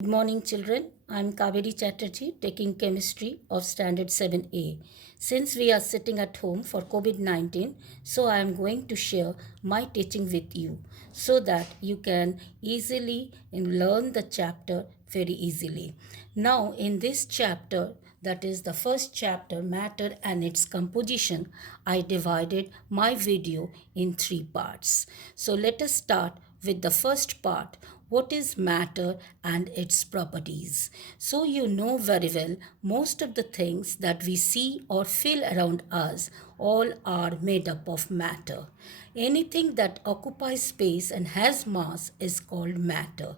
Good morning, children. I'm Kaveri Chatterjee, taking chemistry of Standard 7A. Since we are sitting at home for COVID 19, so I am going to share my teaching with you so that you can easily learn the chapter very easily. Now, in this chapter, that is the first chapter, matter and its composition, I divided my video in three parts. So let us start with the first part. What is matter and its properties? So you know very well, most of the things that we see or feel around us all are made up of matter. Anything that occupies space and has mass is called matter.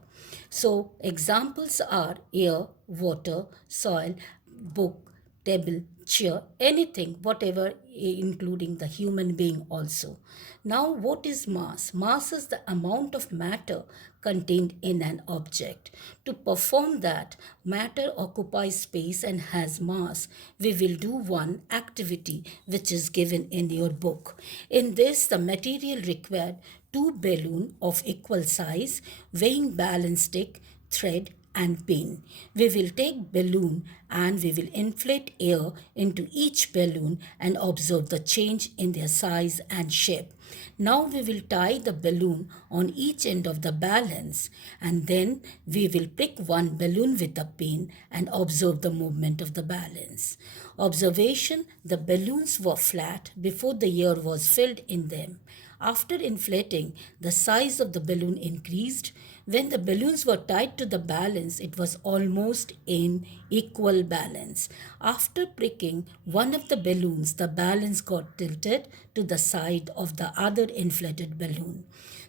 So examples are air, water, soil, book, table, chair, anything, whatever, including the human being also. Now, what is mass? Mass is the amount of matter contained in an object. To perform that, matter occupies space and has mass. We will do one activity which is given in your book. In this, the material required two balloons of equal size, weighing balance stick, thread, and pin. We will take balloon and we will inflate air into each balloon and observe the change in their size and shape. Now we will tie the balloon on each end of the balance and then we will prick one balloon with a pin and observe the movement of the balance. Observation: the balloons were flat before the air was filled in them. After inflating, the size of the balloon increased. When the balloons were tied to the balance, it was almost in equal balance. After pricking one of the balloons, the balance got tilted to the side of the other inflated balloon.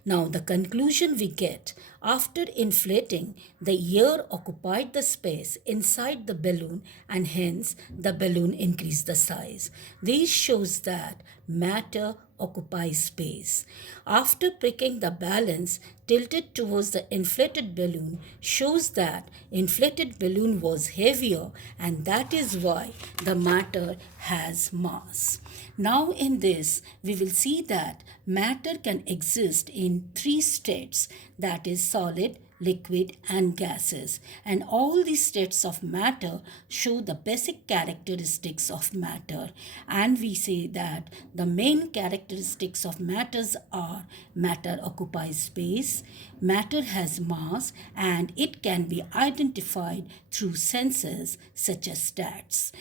Now, the conclusion we get: after inflating, the air occupied the space inside the balloon and hence the balloon increased the size. This shows that matter occupies space. After pricking, the balance tilted towards the inflated balloon shows that inflated balloon was heavier and that is why the matter has mass. Now in this we will see that matter can exist in three states, that is solid, liquid and gases, and all these states of matter show the basic characteristics of matter, and we say that the main characteristics of matters are: matter occupies space, matter has mass, and it can be identified through senses such as touch.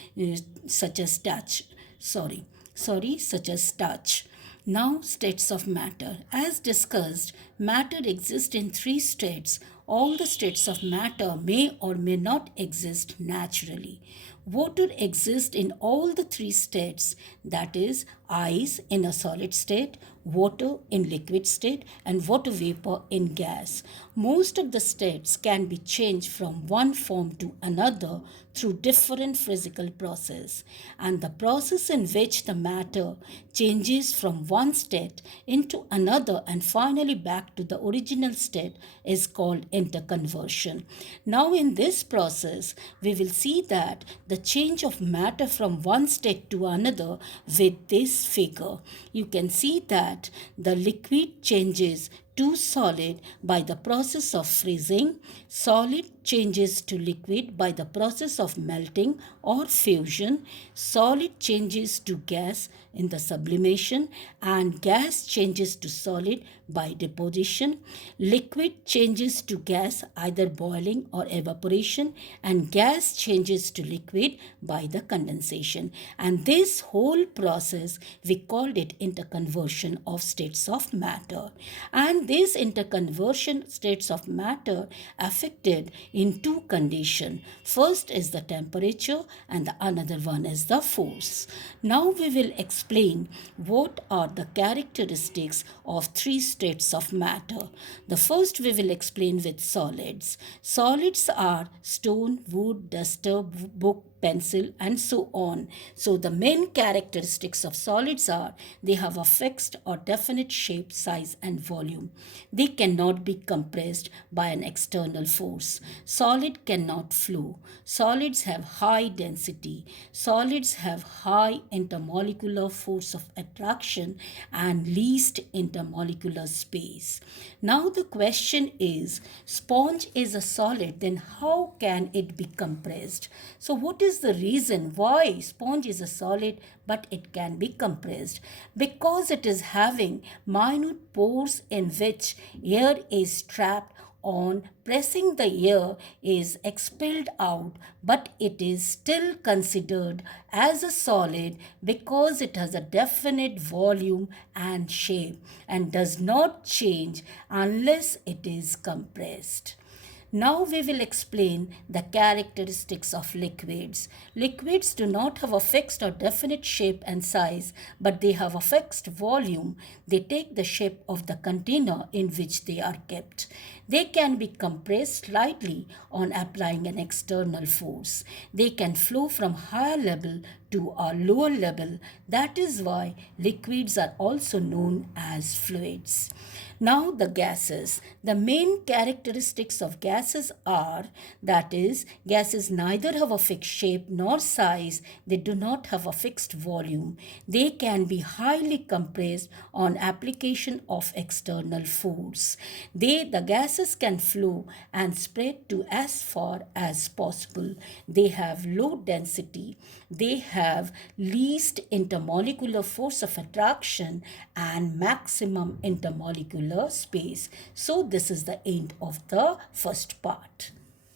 Now, states of matter. As discussed, matter exists in three states. All the states of matter may or may not exist naturally. Water exists in all the three states, that is, ice in a solid state, water in liquid state, and water vapor in gas. Most of the states can be changed from one form to another through different physical process, and the process in which the matter changes from one state into another and finally back to the original state is called interconversion. Now in this process we will see that the change of matter from one state to another with this figure. You can see that the liquid changes to solid by the process of freezing, solid changes to liquid by the process of melting or fusion, solid changes to gas in the sublimation, and gas changes to solid by deposition, liquid changes to gas either boiling or evaporation, and gas changes to liquid by the condensation. And this whole process we called it interconversion of states of matter. And these interconversion states of matter affected in two conditions. First is the temperature and the another one is the force. Now we will explain what are the characteristics of three states of matter. The first we will explain with solids. Solids are stone, wood, duster, book, pencil, and so on. So the main characteristics of solids are they have a fixed or definite shape, size, and volume. They cannot be compressed by an external force. Solid cannot flow. Solids have high density. Solids have high intermolecular force of attraction and least intermolecular space. Now the question is, sponge is a solid, then how can it be compressed? So what is the reason why sponge is a solid but it can be compressed? Because it is having minute pores in which air is trapped. On pressing, the air is expelled out, but it is still considered as a solid because it has a definite volume and shape and does not change unless it is compressed. Now we will explain the characteristics of liquids. Liquids do not have a fixed or definite shape and size, but they have a fixed volume. They take the shape of the container in which they are kept. They can be compressed slightly on applying an external force. They can flow from higher level to a lower level. That is why liquids are also known as fluids. Now the gases. The main characteristics of gases are, that is, gases neither have a fixed shape nor size. They do not have a fixed volume. They can be highly compressed on application of external force. The gases can flow and spread to as far as possible. They have low density. They have least intermolecular force of attraction and maximum intermolecular space. So this is the end of the first part.